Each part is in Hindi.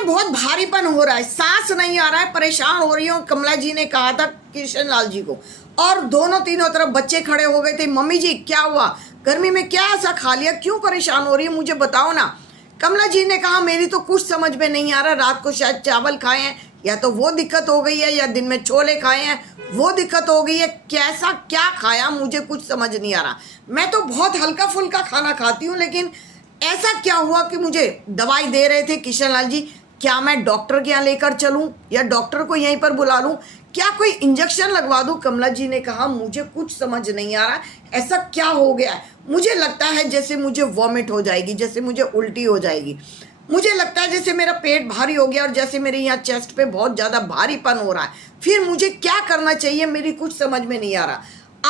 में बहुत भारीपन हो रहा है, सांस नहीं आ रहा है, परेशान हो रही हूँ। कमला जी ने कहा था किशन लाल जी को, और दोनों तीनों तरफ बच्चे खड़े हो गए थे। मम्मी जी क्या हुआ, गर्मी में क्या ऐसा खा लिया, क्यों परेशान हो रही है, मुझे बताओ ना। कमला जी ने कहा मेरी तो कुछ समझ में नहीं आ रहा, रात को शायद चावल खाए हैं, या तो वो दिक्कत हो गई है, या दिन में छोले खाए हैं वो दिक्कत हो गई है, कैसा क्या खाया मुझे कुछ समझ नहीं आ रहा। मैं तो बहुत हल्का फुल्का खाना खाती हूँ, लेकिन ऐसा क्या हुआ कि मुझे दवाई दे रहे थे किशन लाल जी, क्या मैं डॉक्टर के यहाँ लेकर चलूं या डॉक्टर को यहीं पर बुला लूं, क्या कोई इंजेक्शन लगवा दूं। कमला जी ने कहा मुझे कुछ समझ नहीं आ रहा, ऐसा क्या हो गया है, मुझे लगता है जैसे मुझे वॉमिट हो जाएगी, जैसे मुझे उल्टी हो जाएगी, मुझे लगता है जैसे मेरा पेट भारी हो गया और जैसे मेरे यहाँ चेस्ट पे बहुत ज़्यादा भारीपन हो रहा है, फिर मुझे क्या करना चाहिए, मेरी कुछ समझ में नहीं आ रहा,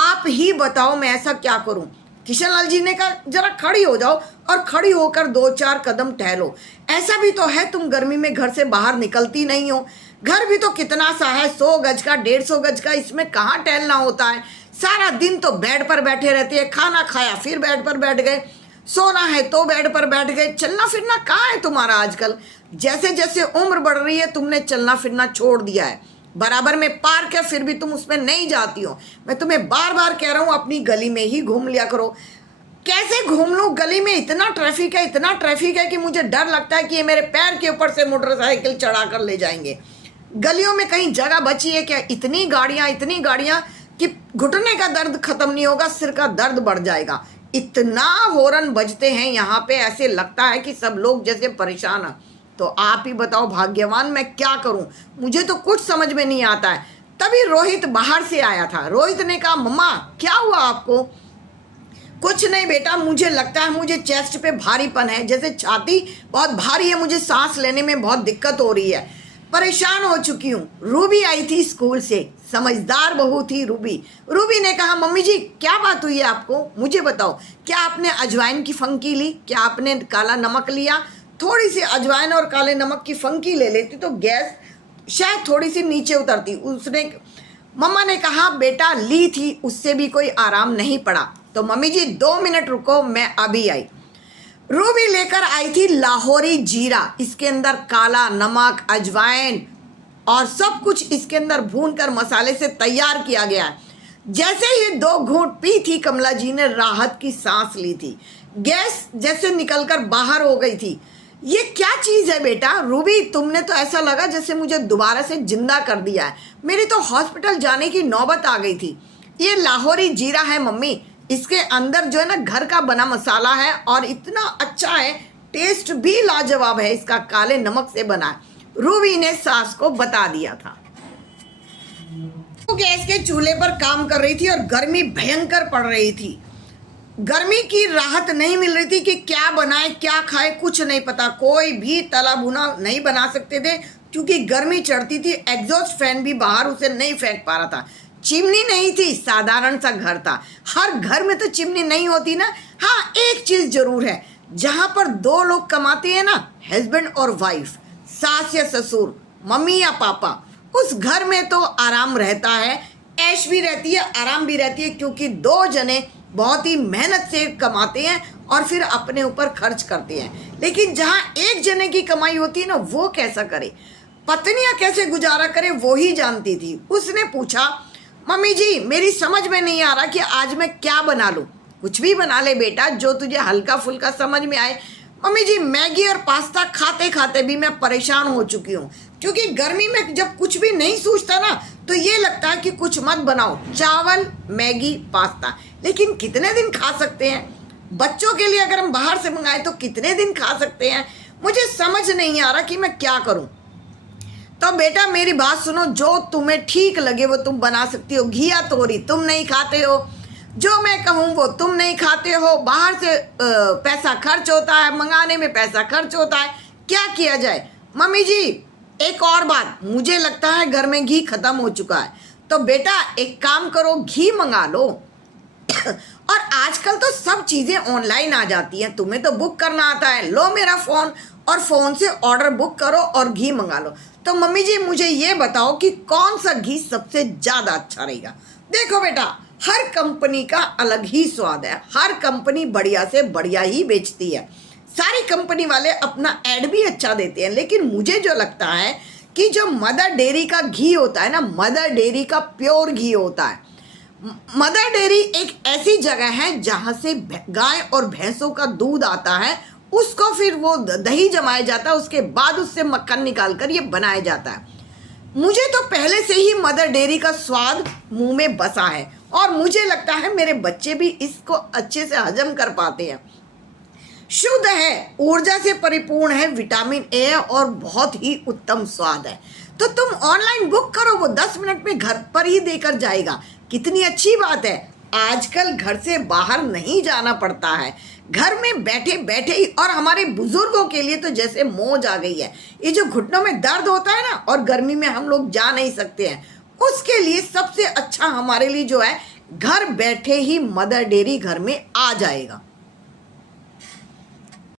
आप ही बताओ मैं ऐसा क्या करूं। किशन लाल जी ने कहा जरा खड़ी हो जाओ और खड़ी होकर 2-4 कदम टहलो। ऐसा भी तो है तुम गर्मी में घर से बाहर निकलती नहीं हो, घर भी तो कितना सा है, 100 गज का 150 गज का, इसमें कहाँ टहलना होता है। सारा दिन तो बेड पर बैठे रहते हैं, खाना खाया फिर बेड पर बैठ गए, सोना है तो बेड पर बैठ गए, चलना फिरना कहाँ है तुम्हारा आजकल। जैसे जैसे उम्र बढ़ रही है तुमने चलना फिरना छोड़ दिया है। बराबर में पार्क है फिर भी तुम उसमें नहीं जाती हो। मैं तुम्हें बार बार कह रहा हूँ अपनी गली में ही घूम लिया करो। कैसे घूम लूँ, गली में इतना ट्रैफिक है, इतना ट्रैफिक है कि मुझे डर लगता है कि ये मेरे पैर के ऊपर से मोटरसाइकिल चढ़ा कर ले जाएंगे। गलियों में कहीं जगह बची है क्या, इतनी गाड़ियाँ कि घुटने का दर्द खत्म नहीं होगा, सिर का दर्द बढ़ जाएगा। इतना हॉर्न बजते हैं यहाँ पे, ऐसे लगता है कि सब लोग जैसे परेशान हैं। तो आप ही बताओ भाग्यवान मैं क्या करूं, मुझे तो कुछ समझ में नहीं आता है। तभी रोहित बाहर से आया था। रोहित ने कहा मम्मा क्या हुआ आपको। कुछ नहीं बेटा, मुझे लगता है मुझे चेस्ट पे भारीपन है, जैसे छाती बहुत भारी है, मुझे सांस लेने में बहुत दिक्कत हो रही है, परेशान हो चुकी हूँ। रूबी आई थी स्कूल से, समझदार बहू थी रूबी। रूबी ने कहा मम्मी जी क्या बात हुई है आपको, मुझे बताओ, क्या आपने अजवाइन की फंकी ली, क्या आपने काला नमक लिया। थोड़ी सी अजवाइन और काले नमक की फंकी ले लेती तो गैस शायद थोड़ी सी नीचे उतरती। उसने मम्मा ने कहा बेटा ली थी, उससे भी कोई आराम नहीं पड़ा। तो मम्मी जी 2 मिनट रुको, मैं अभी आई। रूबी लेकर आई थी लाहौरी जीरा, इसके अंदर काला नमक अजवाइन और सब कुछ इसके अंदर भूनकर मसाले से तैयार किया गया है। जैसे ये 2 घूंट पी थी कमला जी ने राहत की सांस ली थी, गैस जैसे निकलकर बाहर हो गई थी। ये क्या चीज़ है बेटा रूबी, तुमने तो ऐसा लगा जैसे मुझे दोबारा से जिंदा कर दिया है, मेरी तो हॉस्पिटल जाने की नौबत आ गई थी। ये लाहौरी जीरा है मम्मी, इसके अंदर जो है ना घर का बना मसाला है और इतना अच्छा है, टेस्ट भी लाजवाब है, इसका काले नमक से बना है। रूबी ने सास को बता दिया था। वो गैस के चूल्हे पर काम कर रही थी और गर्मी भयंकर पड़ रही थी। गर्मी की राहत नहीं मिल रही थी कि क्या बनाए क्या खाए, कुछ नहीं पता। कोई भी तला भुना नहीं बना सकते थे क्योंकि गर्मी चढ़ती थी। एग्जॉस्ट फैन भी बाहर उसे नहीं फेंक पा रहा था। चिमनी नहीं थी, साधारण सा घर था। हर घर में तो चिमनी नहीं होती ना। हाँ एक चीज़ जरूर है, जहाँ पर 2 लोग कमाते हैं ना, हस्बैंड और वाइफ, सास या ससुर, मम्मी या पापा, उस घर में तो आराम रहता है, ऐश भी रहती है, आराम भी रहती है, क्योंकि 2 जने बहुत ही मेहनत से कमाते हैं और फिर अपने ऊपर खर्च करते हैं। लेकिन जहाँ एक जने की कमाई होती है ना, वो कैसा करे, पत्नियाँ कैसे गुजारा करे वो ही जानती थी। उसने पूछा मम्मी जी मेरी समझ में नहीं आ रहा कि आज मैं क्या बना लूँ। कुछ भी बना ले बेटा जो तुझे हल्का फुल्का समझ में आए। मम्मी जी मैगी और पास्ता खाते खाते भी मैं परेशान हो चुकी हूँ, क्योंकि गर्मी में जब कुछ भी नहीं सूझता ना तो ये लगता है कि कुछ मत बनाओ, चावल मैगी पास्ता। लेकिन कितने दिन खा सकते हैं, बच्चों के लिए अगर हम बाहर से मंगाए तो कितने दिन खा सकते हैं, मुझे समझ नहीं आ रहा कि मैं क्या करूं। तो बेटा मेरी बात सुनो, जो तुम्हें ठीक लगे वो तुम बना सकती हो। घिया तोरी तुम नहीं खाते हो, जो मैं कहूँ वो तुम नहीं खाते हो, बाहर से पैसा खर्च होता है, मंगाने में पैसा खर्च होता है, क्या किया जाए। मम्मी जी एक और बात, मुझे लगता है घर में घी खत्म हो चुका है, तो बेटा एक काम करो घी मंगा लो। और आजकल तो सब चीज़ें ऑनलाइन आ जाती हैं, तुम्हें तो बुक करना आता है, लो मेरा फ़ोन और फ़ोन से ऑर्डर बुक करो और घी मंगा लो। तो मम्मी जी मुझे ये बताओ कि कौन सा घी सबसे ज़्यादा अच्छा रहेगा। देखो बेटा हर कंपनी का अलग ही स्वाद है, हर कंपनी बढ़िया से बढ़िया ही बेचती है। सारी कंपनी वाले अपना ऐड भी अच्छा देते हैं, लेकिन मुझे जो लगता है कि जो मदर डेयरी का घी होता है ना, मदर डेयरी का प्योर घी होता है। मदर डेयरी एक ऐसी जगह है जहाँ से गाय और भैंसों का दूध आता है, उसको फिर वो दही जमाया जाता है, उसके बाद उससे मक्खन निकाल कर ये बनाया जाता है। मुझे तो पहले से ही मदर डेयरी का स्वाद मुंह में बसा है और मुझे लगता है मेरे बच्चे भी इसको अच्छे से हजम कर पाते हैं। शुद्ध है, ऊर्जा से परिपूर्ण है, विटामिन ए है और बहुत ही उत्तम स्वाद है। तो तुम ऑनलाइन बुक करो, वो 10 मिनट में घर पर ही देकर जाएगा। कितनी अच्छी बात है, आजकल घर से बाहर नहीं जाना पड़ता है, घर में बैठे बैठे ही। और हमारे बुजुर्गों के लिए तो जैसे मौज आ गई है। ये जो घुटनों में दर्द होता है ना, और गर्मी में हम लोग जा नहीं सकते हैं, उसके लिए सबसे अच्छा हमारे लिए जो है, घर बैठे ही मदर डेयरी घर में आ जाएगा।